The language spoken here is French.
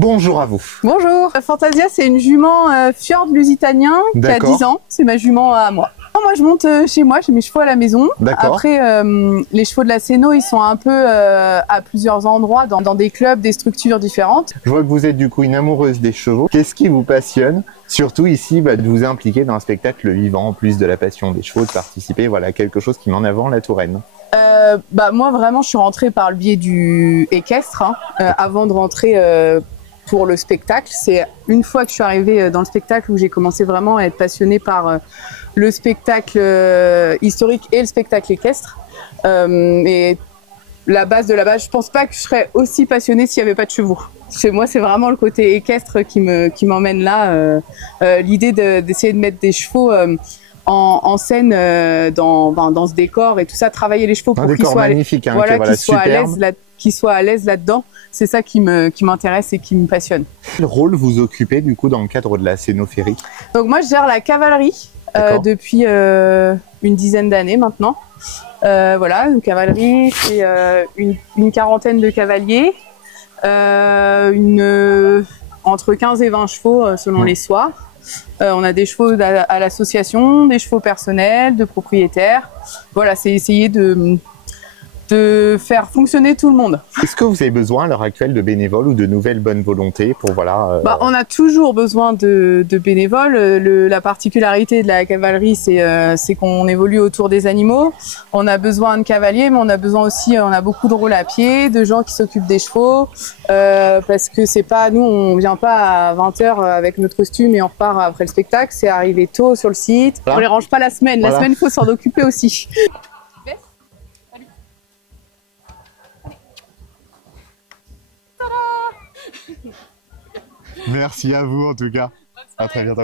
Bonjour à vous. Bonjour, Fantasia c'est une jument Fjord Lusitanien qui a 10 ans, c'est ma jument à moi. Moi je monte chez moi, j'ai mes chevaux à la maison. Après les chevaux de la Céno ils sont un peu à plusieurs endroits dans des clubs, des structures différentes. Je vois que vous êtes du coup une amoureuse des chevaux. Qu'est-ce qui vous passionne? Surtout ici de vous impliquer dans un spectacle vivant en plus de la passion des chevaux, de participer, voilà quelque chose qui met en avant la Touraine. Moi vraiment je suis rentrée par le biais du équestre avant de rentrer pour le spectacle. C'est une fois que je suis arrivée dans le spectacle où j'ai commencé vraiment à être passionnée par le spectacle historique et le spectacle équestre. Et la base de la base, je pense pas que je serais aussi passionnée s'il n'y avait pas de chevaux. Chez moi, c'est vraiment le côté équestre qui m'emmène là. L'idée d'essayer de mettre des chevaux en scène dans ce décor et tout ça, travailler les chevaux pour qu'ils soient, qu'ils soient à l'aise là-dedans. C'est ça qui m'intéresse et qui me passionne. Quel rôle vous occupez du coup dans le cadre de la cénophérie? Donc moi je gère la cavalerie depuis une dizaine d'années maintenant. Voilà, une cavalerie, c'est une quarantaine de cavaliers, entre 15 et 20 chevaux selon les soirs. On a des chevaux à l'association, des chevaux personnels, de propriétaires. Voilà, c'est essayer de faire fonctionner tout le monde. Est-ce que vous avez besoin à l'heure actuelle de bénévoles ou de nouvelles bonnes volontés pour On a toujours besoin de bénévoles. La particularité de la cavalerie, c'est qu'on évolue autour des animaux. On a besoin de cavaliers, mais on a besoin aussi, on a beaucoup de rôles à pied, de gens qui s'occupent des chevaux, parce que c'est pas, nous, on vient pas à 20h avec notre costume et on repart après le spectacle. C'est arriver tôt sur le site. On les range pas la semaine. La semaine, il faut s'en occuper aussi. Merci à vous en tout cas. À très bientôt.